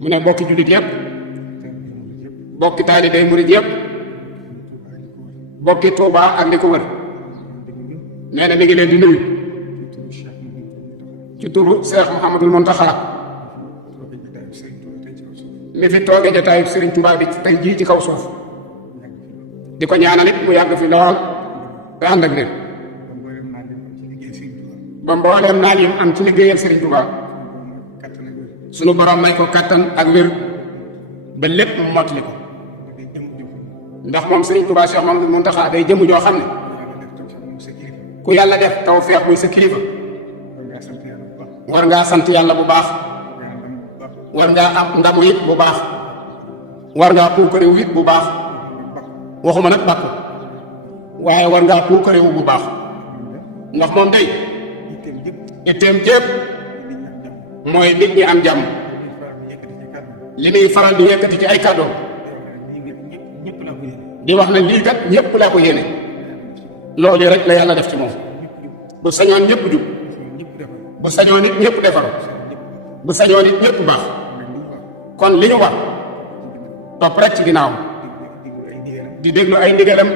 mu ne bokki jullit yëpp bokki taalibe murid yëpp bokki Tuuba ak li ko wër nee na mi ngi leen di nuyu ci turu Cheikh Mouhamadul Mountakha mi fi tooge jotaayu Serigne Touba bi tey jii ci kaw suuf di ko ñaanal it mu yàgg fi lool te ànd ak leen ba mbooleem naal yi mu am ci liggéeyal Serigne Touba sunu borom may ko kattan ak wér ba lépp mu mottali ko ndax moom Serigne Touba Cheikh Mouhamadul Mountakha day jëmm joo xam ne ku yàlla def tawfeex muy sa kilifa war ngaa sant yàlla bu baax war ngaa am ndamu it bu baax war ngaa puukarewu it bu baax waxuma nag bàkku waaye war ngaa puukarewu bu baax ndax moom day itteem jépp mooy nit ñi am jàmm li muy faral di yëkkati ci ay kàddu di wax ne lii kat ñëpp laa ko yéene loolu rek la yàlla def ci moom bu sañoon ñëpp jub bu sañoon it ñëpp defaru bu sañoon it ñëpp baax kon li ñu war topp rek ci ginnaaw di déglu ay ndigalam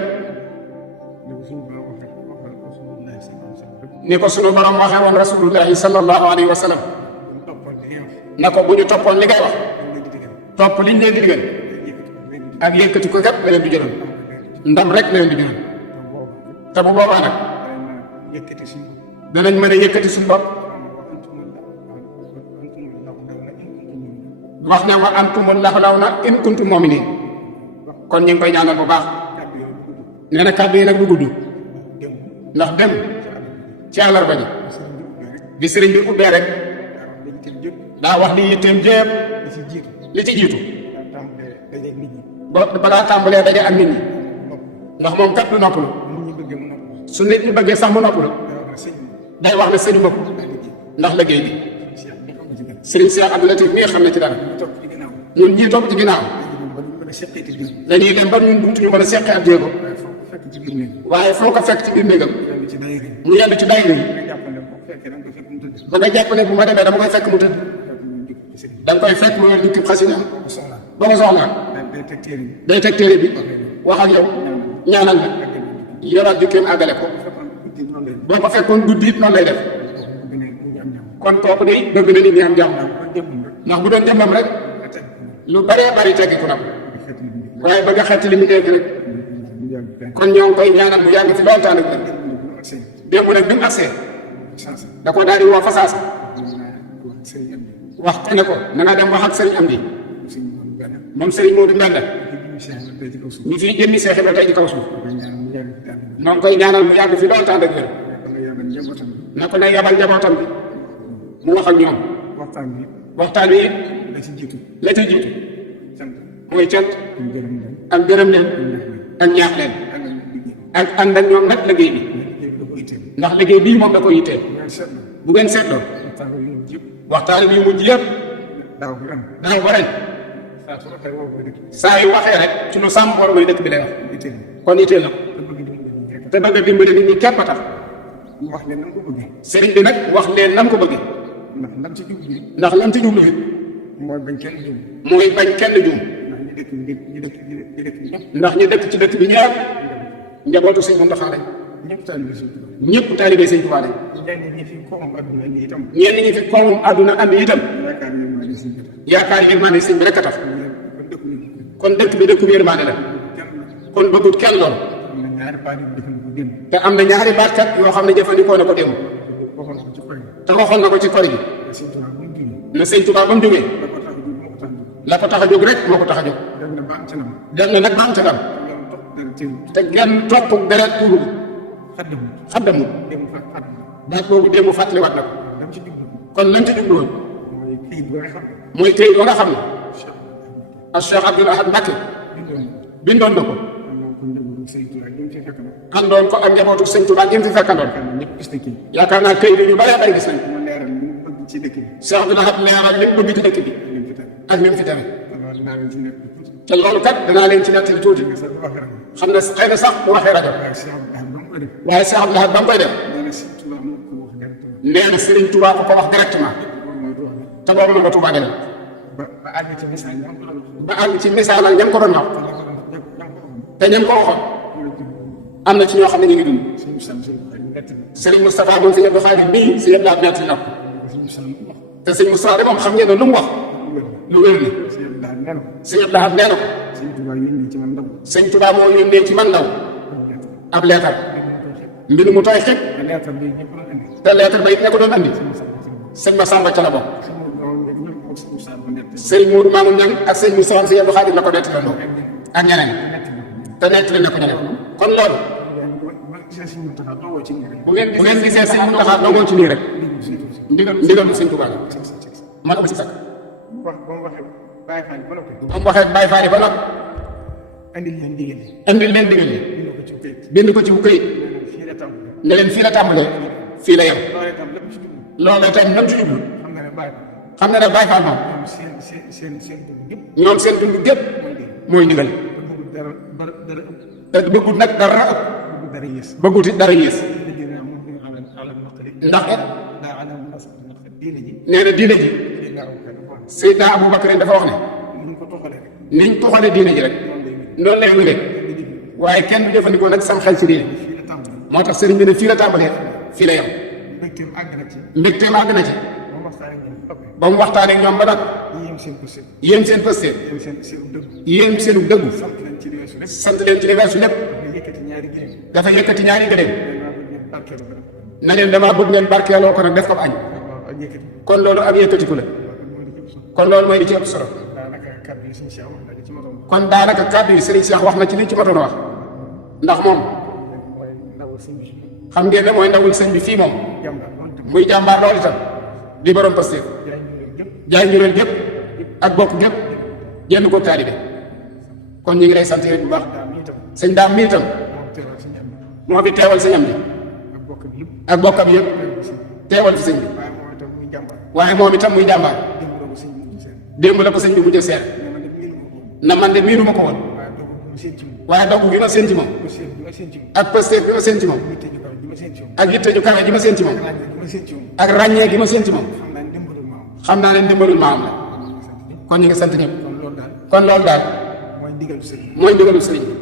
ni ko sunu borom waxee woon rasulullahi sallallahu alayhi wa sallam na ko bu ñu toppoon li ngay wax topp liñ leen di digal ak yëkkati ko kat la leen di jural ndam rek la leen di jural te bu boobaa nag danañ mën a yëkkati suñu bopp wax ne wa antumul laxlawna in kuntum mu'minin kon ñu ngi koy ñaanal bu baax nee na kàddu yi nag du gudd ndax dem ci àllarba ji bi sëriñ bi ubbee rek daa wax li yitteem jépp li ci jiitu balaa tàmbalee daje ak nit ñi ndax moom kat du noppalu su nit ñi bëggee sax mu noppalu day wax ne sëñ bopp ndax liggéey bi sëriñ Cheikh Abdou Latif mii xam ne ci dara ñun ñii topp ci ginnaaw dañuy dem ba ñun duutuñu mën a seqe ak jéego waaye foo ko fekk ci biir néegam mu yendu ci daayira yi ba nga jàpp ne bu ma demee dama koy fekk mu tëdd da nga koy fekk mu yor dikki xasida ba nga soxlaa day teg téere bi wax ak yow ñaanal la yoraat dikkeem àggale ko boo ko fekkoon guddi it noonu lay def kon kooku de bëgg na nit ñi am jàmm ndax bu doon jàmmam rek lu bëree bëri teggi ku nam waaye bëgg a xetti li mu dégg rek kon ñoo ngi koy ñaanal bu yàgg fi loolu taan ak démb nag bi mu agsee da ko daal di woo fasaasa wax ko ne ko na nga dem wax ak sëriñ am di moom sëriñ Modou Mbenda ñu fi jëmmi Seex Ibra tey ci kaw suuf ñoo ngi koy ñaanal mu yàgg fi loolu taan ak wér na ko ne yabal njabootam bi mu wax ak ñoom waxtaan wi la ci jiitu mooy cant ak gërëm leen ak ñaax leen ak ànd ak ñoom nag liggéey bi ndax liggéey bii moom da ko yitteel bu ngeen seetloo waxtaan bi mujj yëpp daaw ba ren saa yu waxee rek ci lu sàmm war mooy dëkk bi lay wax kon yitteel na te bëgg a dimbali nit ñi képp a tax sëriñ bi nag wax leen nam ko bëggee ndax lam ci jublu it mooy bañ kenn juum ndax ñu dëkk ci dëkk bi ñëpp njabootu sëñ Mountakha lañ ñëpp taalibe sëñ Tuubaa lañ ñenn ñi fi koomum àdduna am itam yaakaar yërmande sëñ bi rek a tax kon dëkk bi dëkk bi yërmande la kon bëggut kenn lool te am na ñaari baatkat yoo xam ne jëfandikoo na ko démb te waxoon na ko ci kor gi na sëñ Tuubaa ba mu jógee la ko tax a jóg rek moo ko tax a jóg dem na nag ba am ca ndam te genn topp deret tuuru xaddamul daat boobu démb fàttaliwaat na ko kon lan ci jublu woon mooy këyit ba nga xam ne ak Cheikh Abdoul Ahad Mbacké bindoon na ko àndoon ko ak njabootu sëñ Tuubaa gi mu fi fekkandoon. yaakaar naa këy bi ñu bëree bëri gis nañ ko. Cheikh Abdou Lahad leeral li mu bëgg ci dëkk bi ak ni mu fi demee. te loolu kat danaa leen ci nettali tuuti. xam ne xëy na sax bu waxee rajo. waaye Cheikh Abdou Lahad ba mu koy def. nee na Serigne Touba ko wax directement. te boobu ma nga Touba dem. ba àgg ci misaal ak ñam ko doon wax. te ñam ko waxoon. am na ci ñoo xam ne ñu ngi dund. Serigne Moustapha moom si Abdou Khadir bii si yëpp laa nettali na ko. te sëñ Moustapha de moom xam ngeen ne lu mu wax. lu wér ni. si Abdou Lahad nee na ko. sëñ Touba moo yónnee ci man ndaw. ab leetar. mbind mu tooy xëpp. te leetar ba it ne ko doon andi. sëñ Massamba ca la bokk. sëñ Mourou Mamoun Niang ak sëñ Moustapha si Abdou Khadir la ko nettalandoo. ak ñeneen. te nettali na ko ñeneen. kon loolu. bu ngeen gisee sëñ Mountakha dogoo ci lii rek. ndigal sëñ Touba la. man ko si sakk. ba mu waxee Baye Fall ba noppi. andil leen ndigal li. bind ko ci këyit. ne leen fii la tàmbalee. fii la yem. loolu itam nam ci jublu. xam na ne Baye Fall moom. ñoom seen dund gépp mooy ndigal. te bëggut nag dara ëpp. bëggut it dara yées. ndax nee na diine ji. Seydina Aboubacar dafa wax ne. niñ tuxale diine ji rek. noonu lay wéy waaye kenn du jëfandikoo nag sam xel ci diine. moo tax sëriñ bi ne fii la tàmbalee fii la yem. mbégteem àgg na ci. ba mu waxtaanee ñoom ba nag. yéem seen pëstéef. yéem seenu dëggu. sant leen ci li weesu lépp. dafa yëkkati ñaari gëléem. na leen damaa bëgg ngeen barkeeloo ko nag def ko añ. kon loolu ab yëkkatiku la. kon loolu mooy li ci ëpp solo. kon daanaka kàddu yi Serigne Cheikh wax na ci li ci matoon wax. ndax moom. xam ngeen ne mooy ndawul sëñ bi fii moom. muy jàmbaar loolu itam. di borom Pastef. jaay njureel gépp ak bokk gépp jenn ko taalibe. kon ñu ngi lay sant bu baax. sëñ daam mi itam. moo fi teewal sëñam bi. ak bokkam yëpp. teewal fi sëñ bi. waaye moom itam muy jàmbaar. démb la ko sëñ bi mujj a seet. na man de miinu ma ko woon. waaye dogg gi ma seen ci moom. ak Pastef bi ma seen ci moom. ak yitte ju kawe ji ma seen ci moom. ak ràññee gi ma seen ci moom. xam naa leen dimbalul ma am la. kon ñu ngi sant ñëpp. kon loolu daal. mooy ndigalu sëriñ bi.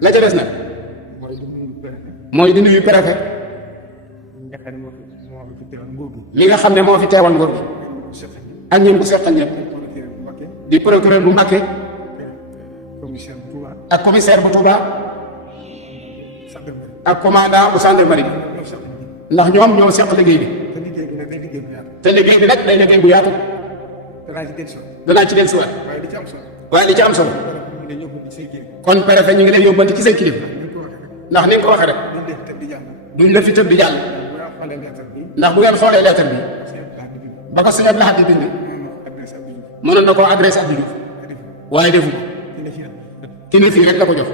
la ca des nag. mooy di nuyu préfet. li nga xam ne moo fi teewal nguur gi. ak ñun bu seqal ñëpp. di procureur bu Mbacké. ak commissaire bu Touba. ak commandant bu gendarmerie. ndax ñoom ñoo seq liggéey bi. te liggéey bi nag day liggéey bu yaatu. danaa ci dellusiwaat. waaye li ci am solo. kon préfet ñu ngi lay yóbbante ci seen kilifa. ndax ni nga ko waxee rek. duñ la fi tëb di jàll. ndax bu ngeen xoolee lettre bi. ba ko sëñ Abdou Lahad di bind. mënoon na koo adressé Abdou Diouf. waaye defu ko. kii fii rek la ko jox.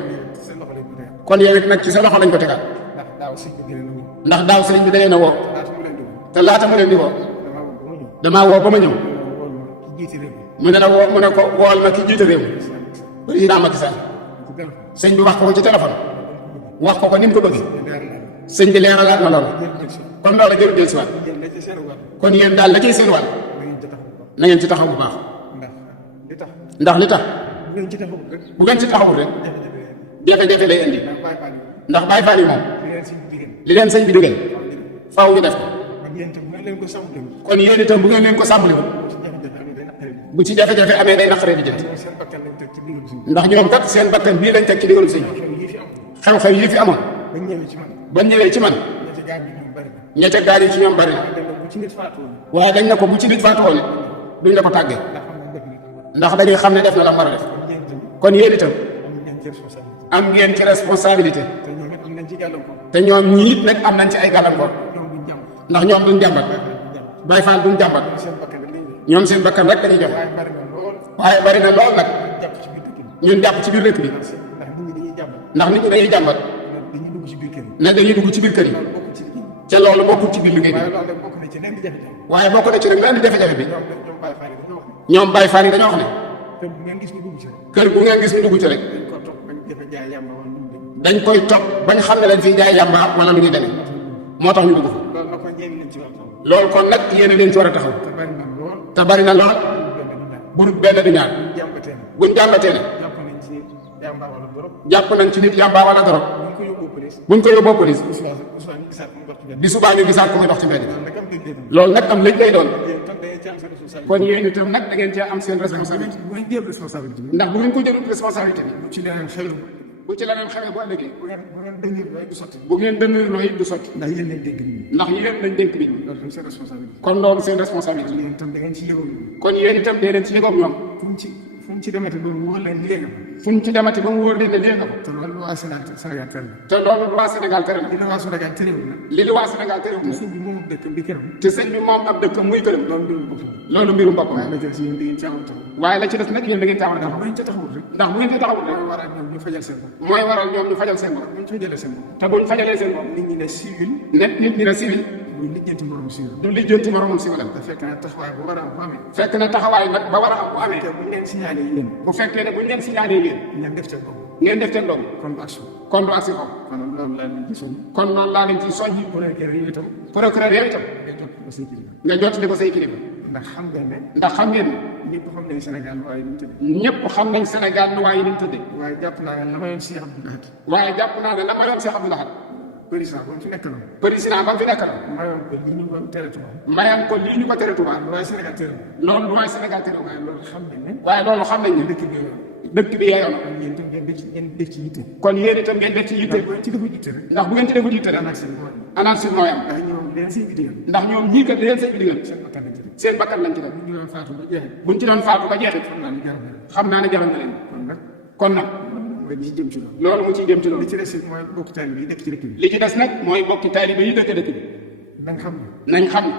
kon yow it nag ci sa loxo lañ ko tegaat. ndax daaw sëriñ bi da leen a woo. te laata ma leen di woo. damaa woo ba ma ñëw. mu ne la woo mu ne ko wool ma ki jiite réew mi. président Macky Sall. sëñ bi wax ko ci téléphone. wax ko ni mu ko bëggee. sëñ bi leeralaat na loolu. kon loolu jërëjëf dellusiwaat. kon yéen daal la ciy seen wàll. na ngeen ci taxaw bu baax. ndax li tax. bu ngeen ci taxawul rek. jafe-jafe lay indi. ndax Baye Fall yi moom. li leen sëñ bi dugal. faaw ñu def ko. kon yéen itam bu ngeen leen ko sàmmali bu ci jafe-jafe amee day naqaree di jënd. ndax ñoom kat seen bakkan bii lañ teg ci digalu sëñ bi. xew-xew yi fi amoon. ba ñëwee ci man. ña ca gaal yi ci ñoom bari na. waaye dañ ne ko bu ci nit faatu woon duñ la ko tàggee. ndax dañuy xam ne def na la war a def. kon yéen itam. am ngeen ci responsabilité. te ñoom ñii it nag am nañ ci ay gàllankoor. ndax ñoom duñ jàmbat. Baye Fall duñ jàmbat. ñoom seen bakkan rek dañuy jox. waaye bari na lool nag. ñun jàpp ci biir dëkk bi. ndax nit ñi dañuy jàmbat. dañuy dugg ci biir kër yi. ne dañuy dugg ci biir kër yi. loolu bokk ci liggéey. ca loolu bokkul ci biir liggéey bi. waaye loolu rek bokk na ci lenn jafe-jafe. waaye bokk na ci rek lenn jafe-jafe bi. ñoom Baye Fall yi dañoo wax ne. ñoom Baye Fall yi dañoo wax ne. kër bu ngeen gis ñu dugg ci rek. kër bu ngeen gis ñu dugg ci rek. dañ ko topp bañ defe jaay yàmba wala lu mu dégg. dañ koy topp bañ xam ne lañ fiy jaay yàmba wala lu ñuy demee. moo tax ñu dugg fa. loolu nag kon njëriñ lañ ci war a taxaw. loolu kon nag yéen a leen ci war a taxaw. te bari na lool. te bari na lool. bu dul benn du ñaar. jàmbatee na. buñ jàmbatee ne. jàpp nañ ci yàmba wala dorog. jàpp nañ ci nit yàmba wala dorog. buñ ko yóbboo police. buñ ko yóbboo police. ñu gisaat mu dox ci benn. bi subaa ñu gisaat ko muy dox ci mbedd. loolu nag am dëgg la. loolu nag am lëj lay doon. yéen tam day ci am seen responsabilité. kon yéen itam nag da ngeen cee am seen responsabilité. bu ngeen jël responsabilité bi. ndax bu ngeen ko jëlul responsabilité bi. bu ci leneen xelu. bu ci leneen xamee bu ëllëgee. bu ngeen dëngee looy du sotti. bu ngeen dëndërloo it du sotti. ndax yéen lañ dégg nii. ndax yéen lañ dénk nit ñi. loolu tam seen responsabilité. kon loolu seen responsabilité. yéen tam da ngeen ci yëgoo. kon yéen itam dee leen ci yëgoog ñoom. fu mu ci demati ba mu wóor leen léegi. fu ñu ci demati ba mu wóor leen ne léegi ko. te loolu waa Sénégal tere na. te loolu waa Sénégal tere na. dina waa Sénégal terewul na. li li waa Sénégal tere te sëñ bi moom dëkkam bi këram. te sëñ bi moom ab dëkkam muy këram. loolu mbirum boppam. loolu mbirum boppam. waaye la jël si yéen da ngeen ci amul taxaw. waaye la ci des nag yéen da ngeen taxaw ndax bu ngeen ca taxawul rek. ndax bu ngeen ci taxawul rek. mooy waral ñoom ñu fajal seen bopp. mooy waral ñoom ñu fajal seen bopp. bu ñu fajalee seen bopp. te buñ fajalee seen bopp. nit ñi ne civil. nit ñi ne civil. du lijjanti moromu civil. du lijjanti moromam civilam. te fekk na taxawaay bu war a am bu amee. fekk na taxawaay nag ba war a am bu amee. te bu ñu leen signalé yéen. bu fekkee ne bu ñu leen signalé yéen. ngeen def seen bopp. ngeen def seen doom. kon du action. kon du agsi foofu. kon loolu laa leen gisoon. kon noonu laa leen ciy soññi. procureur yi itam. procureur yow itam. nga jot ko say kilifa. nga jottali ko say kilifa. ndax xam nga ne. ndax xam ngeen. ñëpp xam nañ Sénégal waaye ni mu tëddee. ñëpp xam nañ Sénégal nu waaye ni mu tëddee. waaye jàpp naa ne la ma yoon Cheikh Abdou Lahad. waaye jàpp naa ne la ma yoon Cheikh Abdou Lahad. président ba mu fi nekk la. président ba mu fi nekk la. mayoon ko lii ñu ko tere Touba. mayoon ko lii ñu ko tere Touba. waaye Sénégal tere. loolu lu waaye Sénégal tere. waaye loolu xam nañ ne. waaye loolu xam nañ ne. dëkk bi yeyoo na. yéen itam ngeen def ci yitte. kon yéen itam ngeen def ci yitte. ndax bu ngeen ci deful yitte rek. ndax bu ngeen ci deful yitte rek. anarchie mooy am. ndax ñoom leen sëñ bi digal. ndax ñoom ñii kat leen sëñ bi digal. seen bakkan lañ ci def. seen bakkan lañ ci def. bu ñu doon faatu ba jeexit. buñ ci doon faatu ba jeexit. xam naa ne jaral na xam naa ne jaral na leen. kon nag. kon nag. mooy li ci jëm ci loolu. loolu mu ciy jëm ci loolu. li ci des mooy bokk taalibe yi dëkk ci dëkk bi. li ci des nag mooy bokki taalibe yi dëkk dëkk bi. nañ xam nañ xam ne.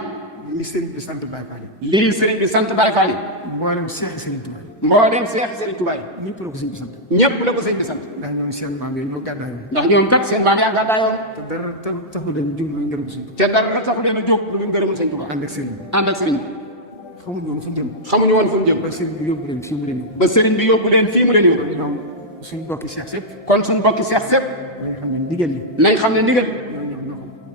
li sëriñ bi sant Baye Fall. lii sëriñ bi sant Baye Fall. mboolem seex sëriñ Touba. mbooleem seex sëriñ Touba yi. ñëpp la ko sëriñ bi sant. ñëpp la ko sëriñ bi sant. ndax ñoom seen maam yi ñoo gàddaayoo. ndax ñoom kat seen maam yaa gàddaayoo. te dara taxul leen jublu ngërëm sëriñ Touba. te dara taxul leen a jóg lu ñu gërëmul sëriñ Touba. ànd ak sëriñ bi. ànd ak sëriñ bi. xamuñu woon fu ñu jëm. xamuñu woon fu mu jëm. ba sëriñ bi yóbbu leen fii mu leen. ba sëriñ bi yóbbu leen fii mu leen yóbbu. ñoom suñ bokki seex sépp. kon suñ bokki seex sépp. nañ xam ne ndigal yi. nañ xam ne ndigal.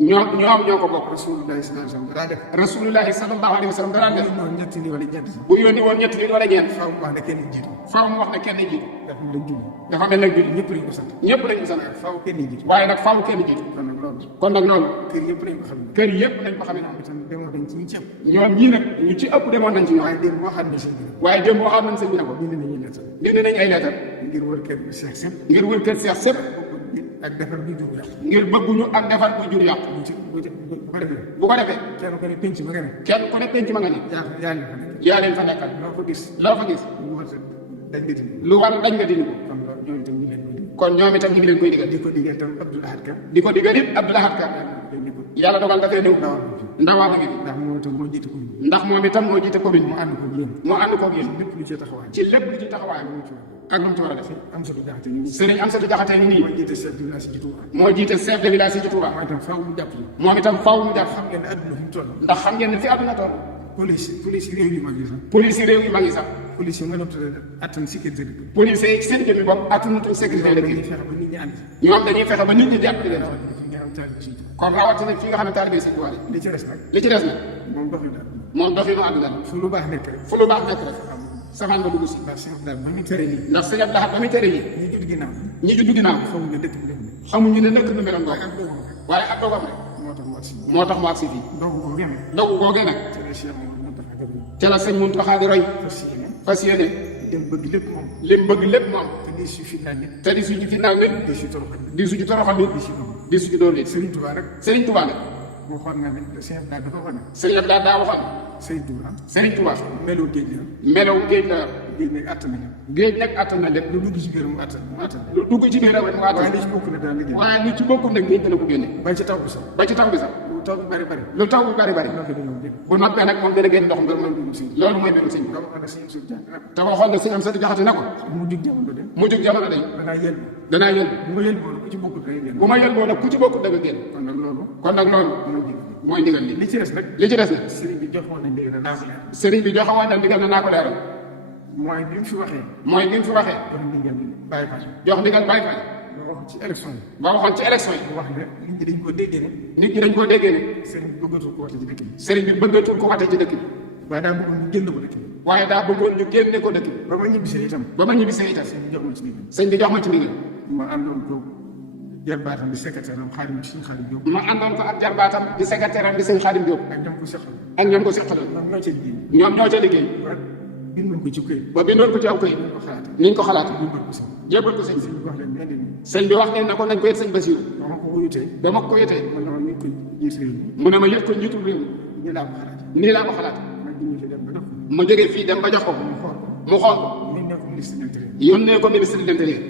ñoom ñoo ko bokk. Rasulullahi sallallahu alayhi wa sallam daa def. rasulullahi sallallahu alayhi wa sallam daan def. ñoom ñetti li wala ñeent. bu yónni woon ñetti nit wala ñeent. faaw mu wax ne kenn jiitu. faaw mu wax ne kenn jiitu. dafa mel ne julli. dafa mel nag julli. ñëpp lañ ko sant. ñëpp lañ ko sant. faaw kenn jiitu. waaye nag faaw kenn jiitu. kon nag loolu. kon nag loolu. kër yëpp lañ ko xam. kër yëpp nañ ko xamee noonu. itam demoon nañ ci ñi ci ëpp. ñoom ñii nag ñu ci ëpp demoon nañ ci ñoom. waaye démb waxaat na seen biir. waaye démb waxaat nañ sëñ bi ne ko. bind nañu lettre. bind nañ ay lettre. ngir wër kër seex sépp. ngir wër kër seex sépp. ak defar bi jur yàq. ngir bëgguñu ak defar bu jur yàq. bu ko defee. bu ko defee. kenn ku ne penc ma nga ne. kenn ku ne penc ma nga ne. yaa leen fa nekk. yaa leen fa nekkal. loo fa gis. loo fa gis. lu war dañ nga dindi. lu war dañ nga dindi ko. kon loolu ñoom itam ñu leen koy kon ñoom itam ñu ngi leen koy digal. digal. di ko digal tam Abdou Lahad Ka. di ko digal it Abdou Lahad Ka. yàlla dogal dafay ñëw. ndawaa ba ngi fi. ndax moom itam moo jiite commune. ndax moom itam moo jiite commune. mu ànd ko yéen. mu ànd koog yéen. lépp lu ci taxawaay. ci lépp lu ci taxawaay. ak lu mu ci war a def. Amsatou Diakhaté ñu ngi. Serigne Amsatou Diakhaté ñu moo nii. jiite chef de village ci Touba. moo jiite chef de village yi ci Touba. moo itam faaw mu jàpp ci. moom itam faaw mu jàpp. xam ngeen ne adduna fi mu toll. ndax xam ngeen ne fi àdduna toll. police réew yi mag yi sax. police yi réew yi mag yi sax. police yi mënut a attan sécurité bi. police yi ci seen jëmmi bopp attanatuñ sécurité dëkk dañuy bi. fexe ba nit ñi ànd. ñoom dañuy fexe ba nit ñi jàpp leen. nga xam taalibe Sëriñ Tuubaa. kon rawatina fi nga xam ne taalibe Sëriñ Tuubaa li ci des nag. li ci des nag moom doxul daal. moom doxinu àdduna la. fu lu baax nekk rek. fu lu baax nekk rek safaan ba dugg si. ndax Cheikh daal ba ñu tere nii. ndax sëñ Abdou Lahad ba muy tere yi ñi judd ginnaaw. ñi juddu ginnaaw xamuñ ne dëkk bi dem na. xamuñu ne nëkk nu meloon waaye boobu ak doogam rek. waaye ak dogam rek moo tax mu agsi. moo tax mu agsi fii. doog boobu ngeen. dogu googee nag te ne Cheikh moom moo tax a gëm. ca la sëñ Muntaxa di roy fas yéene. fas yéene dem bëgg lépp moom. lim bëgg lépp moom te di su fi naan nit. te di suñu ginnaaw nit di su toroxal nit. di suñu toroxal nit di su doom. di suñu doole Sëriñ Tuubaa rek. Serigne Touba nag boo xool nga ne Cheikh daal dafa wane. Serigne Abdou Lahad daa waxoon Sëriñ Tuubaa. Serigne Touba meloo géej la. melaw géej la géej nag àtt nañu. géej nag attan na lépp lu dugg ci biir mu àtt mu àtt. lu dugg ci biir rek mu waaye attan li ci bokk na daan liggéey. waaye lu ci bokkul nag nit dana ko génne bay ci taw bi sax. ba ci taw bi sax lu taw bi bari bari. lu taw bi bari bari noo ko dañoo dégg. bu noppee nag moom dana génn ndox mi loolu mooy mbirum sëñ bi dama xam ne sëñ suuf jàng nag. te waxoon na sëñ Amsatou Diakhaté na ko mu jug jamono de. mu jóg jamono day danaa yël. danaa yël bu ma yël moom ku ci bokkut rek génn. bu ma yëngoo nag ku ci bokkut da nga génn. kon nag loolu. kon nag loolu mooy ndigal li. li ci des nag. li ci des nag. sëriñ bi joxoon na ndigal naa ko leeral. sëriñ bi joxewoon na ndigal naa ko leeral. mooy bi mu fi waxee. mooy bi mu fi waxee. jox ndigal bàyyi ko. jox ndigal bàyyi ko. ba waxoon ci élection yi. ba waxoon ci élection yi. wax ne nit ñi dañ koo déggee ne. nit ñi dañ koo déggee ne. sëriñ bi bëggatul ko wate ci dëkk bi. sëriñ bi bëggatul ko wate ci dëkk bi. waaye daa bëggoon ñu génn ko dëkk bi. waaye daa bëggoon ñu génne ko dëkk bi. ba ma ñibbisee itam. ba ma ñibbisee itam. sëñ bi jox ma ci ndigal. sëñ bi jox ma ci ndigal. ma àndoon ko jarbaatam di secrétaire am Xaadim Sëñ Xaadim Diop. ma àndoon ko ak jarbaatam di secrétaire am di sëñ Xaadim Diop. ak ñoom ko seqal. ak ñoom ko seqaloon. ñoom ñoo ca liggéey. ñoom ñoo ca liggéey. bindoon ko ci këyit. ba bindoon ko ci aw këyit. ni ñu ko xalaat. jébal ko sëñ bi. sëñ bi wax leen na ko nañ ko yët sëñ Basiru. dama ko yëtee. mu ne ma yët ko njiitu réew mi. nii laa ko xalaat. ma jógee fii dem ba jox ko. mu xool ko. yónnee ko ministre de l'intérieur.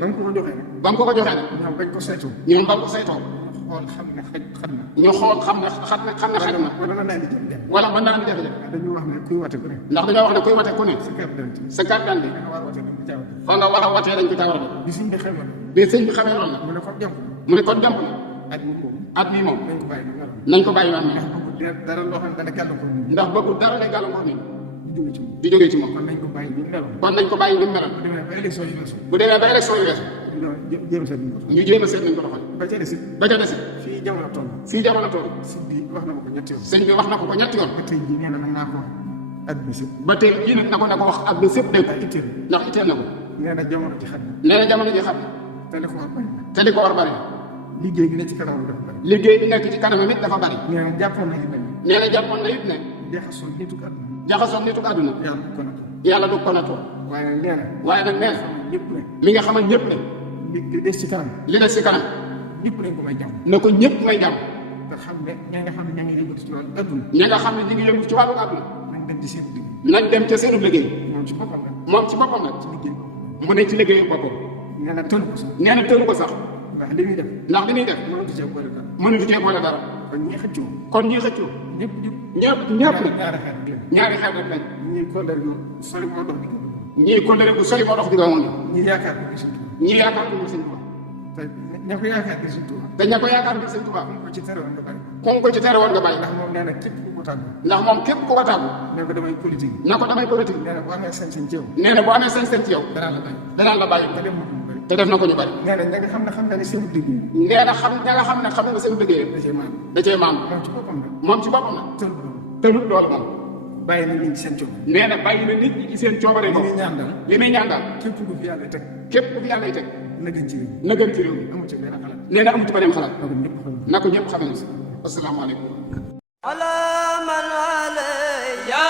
ba mu ko joxee nag. ñoom bañ ko saytoo. ñoom bañ ko saytoo. xool xam ne xaj na. ñu xool xam ne xaj na. wala mën naa di jafe-jafe. dañu wax ne kuy wate ku ne. ndax dañoo wax ne kuy wate ku ne. sa carte d'identité. fa nga war a watee dañ ko caa war a def. bi sëñ bi xamee bi sëñ bi xamee loolu la. mu ne kon jàmp na. at mi moom. nañ ko bàyyi woon ndax dara loo xam ne dana gàllankoor nit. ndax bëggul dara lay gàllankoor nit. di jóge ci moom. di jóge ci moom. kon nañ ko bàyyi ni mu meloon. kon nañ ko bàyyi ni mu meloon. bu demee ba élection yi weesu. bu demee ba élection yi weesu. ñu jéem a seet ñu jéem a seet nañ ko doxal. ba ca desit. ba ca desit. fii jamono toll. fii jamono toll. sëñ bi wax na ma ko ñetti yoon. sëñ bi wax na ko ko ñetti yoon. ba tey jii nee na nag naa ko àdduna si. ba tey jii nag na ko wax àdduna sépp dégg ko. ndax itteel na ko. nee na jamono ji xam na. nee na jamono ji xam na. te li ko war bari. te li ko war bari. liggéey bi nekk ci kanam dafa bari. liggéey bi nekk ci kanam it dafa bari. nee na jàppoon na it ne. nee na jàppoon na it ne. jaxasoo nitu àdduna. jaxasoo nitu àdduna. yàlla du ko natoo. yàlla du ko natoo. waaye nag nee na. waaye nag nee na. ñëpp ne. mi nga xamal ñëpp ne. li des ci kanam. li des ci kanam. ñëpp nañ ko may jàmm. na ko ñëpp may jàmm. te xam ne ña nga xam ne ña ngi yëngatu ci wàllu àdduna. ña nga xam ne ñi ngi yëngatu ci wàllu àdduna. nañ dem ci seen liggéey. nañ dem ca seenu liggéey. moom ci boppam nag. moom ci boppam nag. ci liggéey. mu ne ci liggéeyu boppam. nee na tënk ko sax. nee na tënk ko sax. ndax li muy def. ndax li muy def. mënut cee boole dara. mënut cee boole dara. kon ñii xëccoo. kon ñii xëccoo. ñëpp ñëpp ñëpp la. ñaari xeet lañ. ñaari xeet rek lañ. ñii kóllëre yu sori moo dox diggante. ñii kóllëre bu sori moo dox diggante. ñii yaakaar ko Sëñ Tuubaa. ñii yaakaar ko Sëñ Tuubaa. te ña ko yaakaar ko Sëñ Tuubaa. te ña ko yaakaar ko Sëñ Tuubaa. ko ci tere woon nga bàyyi. kon ko ci tere woon nga bàyyi. ndax moom nee na képp ku ko tàggu. ndax moom képp ku ko tàggu. ne ko damay politique. na ko damay politique. nee na bu amee sañ-sañ ci yow. nee na bu amee sañ-sañ ci yow. danaa la bàyyi. te def na ko ñu bari. nee na ña nga xam ne xam nga ne seen liggéey. nee na xam ña nga xam ne xam nga seen liggéey. da cee maam. moom ci boppam nag. moom ci boppam nag. tënul loolu moom. bàyyi na nit ñi seen coobare. nee na bàyyi na nit ñi ci seen coobare li bopp. muy ñaan daal. li muy ñaan daal. képp ku fi yàlla teg. képp ku fi yàlla teg. na gën ci réew mi. na gën ci réew mi. amu ci benn xalaat. nee na amu ci beneen xalaat. na ko ñëpp xam. na ko ñëpp xamal. asalaamaaleykum. ala man alayya